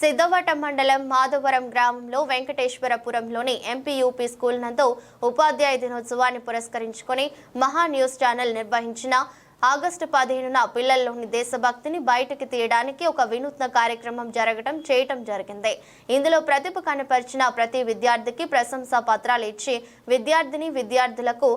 సిద్ధవట మండలం మాధవరం గ్రామంలో వెంకటేశ్వరపురంలోని MPUP school నందు ఉపాధ్యాయ దినోత్సవాన్ని పురస్కరించుకొని మహా న్యూస్ ఛానల్ నిర్వహించిన ఆగస్టు 15న పిల్లల్లోని దేశభక్తిని బయటకు తీయడానికి ఒక వినూత్న కార్యక్రమం చేయటం జరిగింది. ఇందులో ప్రతిభ కనపరిచిన ప్రతి విద్యార్థికి ప్రశంసా పత్రాలు ఇచ్చి విద్యార్థులకు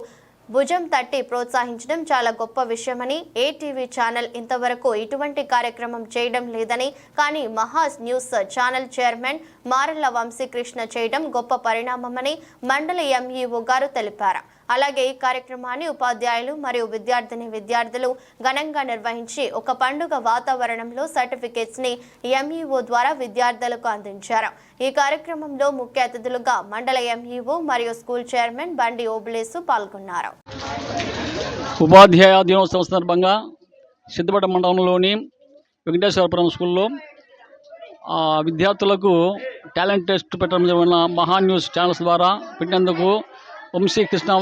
భుజం తట్టి ప్రోత్సహించడం చాలా గొప్ప విషయమని, ఏటీవీ ఛానల్ ఇంతవరకు ఇటువంటి కార్యక్రమం చేయడం లేదని, కానీ మహా న్యూస్ ఛానల్ చైర్మన్ మారల్ల వంశీకృష్ణ చేయడం గొప్ప పరిణామమని మండల ఎంఈఓ గారు తెలిపారు. అలాగే ఈ కార్యక్రమాన్ని ఉపాధ్యాయులు మరియు విద్యార్థులు ఘనంగా నిర్వహించి ఒక పండుగ వాతావరణంలో సర్టిఫికేట్స్ ని ఎంఈఓ ద్వారా విద్యార్థులకు అందించారు. ఈ కార్యక్రమంలో ముఖ్య అతిథులుగా మండల ఎంఈఓ మరియు స్కూల్ చైర్మన్ బండి ఓబులేసు పాల్గొన్నారు. ఉపాధ్యాయ దినోత్సవం సందర్భంగా సిద్ధవట మండలంలోని వెంకటేశ్వరపురం స్కూల్లో విద్యార్థులకు టాలెంట్ టెస్ట్ పెట్టడం జరిగిన మహా న్యూస్ ఛానల్స్ ద్వారా పెట్టినందుకు వంశీకృష్ణ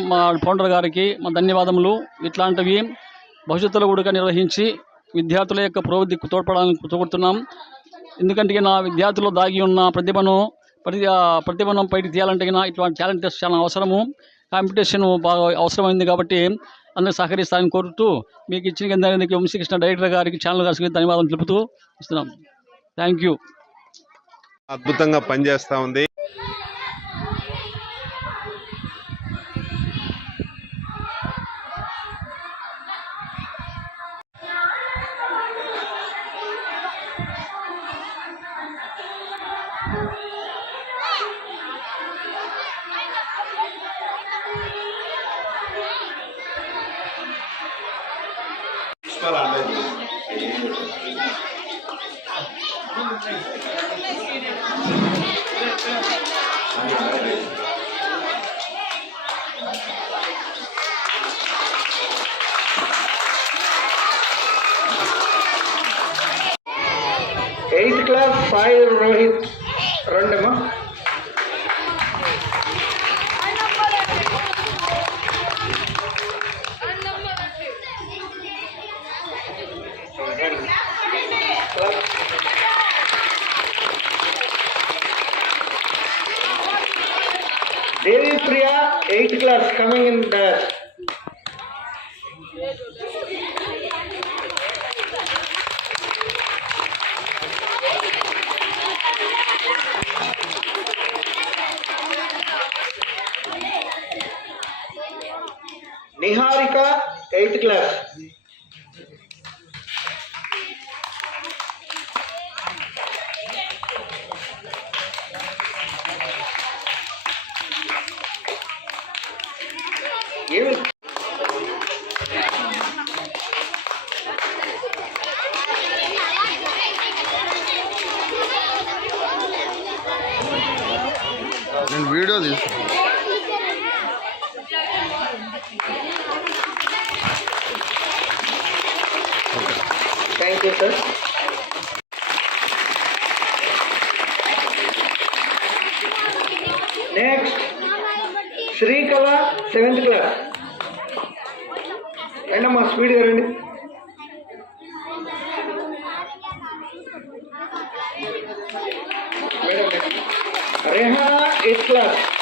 ఫౌండర్ గారికి మా ధన్యవాదములు. ఇట్లాంటివి భవిష్యత్తులో కూడా నిర్వహించి విద్యార్థుల యొక్క ప్రవృత్తికి తోడ్పడాలని కోరుతున్నాం. ఎందుకంటే నా విద్యార్థుల్లో దాగి ఉన్న ప్రతిభను బయటికి తీయాలంటే ఇట్లాంటి టాలెంట్ టెస్ట్ చాలా అవసరము. కాంపిటీషన్ బాగా అవసరమైంది కాబట్టి అందరూ సహకరిస్తారని కోరుతూ మీకు ఇచ్చిన వంశీకృష్ణ డైరెక్టర్ గారికి ఛానల్ గారికి ధన్యవాదాలు తెలుపుతూ ఇస్తున్నాం. Thank you. అద్భుతంగా పనిచేస్తూ ఉంది. ఎయిత్ క్లాస్ 5 రోహిత్ రెండమ్మా. Devi Priya 8th class coming in batch. Niharika 8th class. నేను వీడియో తీసుకున్నాను. Thank you, sir. Next, Shrikala 7th class. Endamma speed garandi. Madam, Rehana 8th class.